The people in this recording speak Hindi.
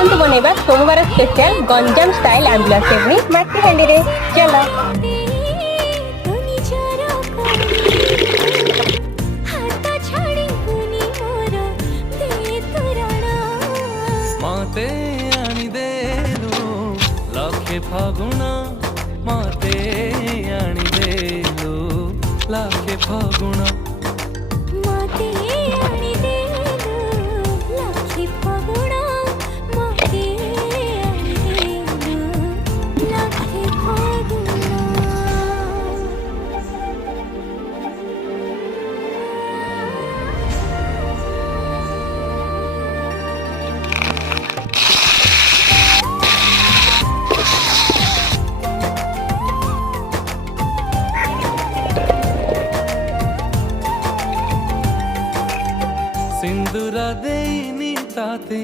ଚାଲନ୍ତୁ ବନେଇବା ସୋମବାର ସ୍ପେଶାଲ ଗଞ୍ଜାମ ଷ୍ଟାଇଲ ଆମ୍ବୁଲା ଚଟଣି ମାଟି ହାଣ୍ଡିରେ। ଚାଲ। मते आनी देलु लखे फागुना मते आनी देलु लखे फागुना मते आनी देलु लखे फागुना मते आनी देलु लखे फागुना। सिंदूरा देनी ताते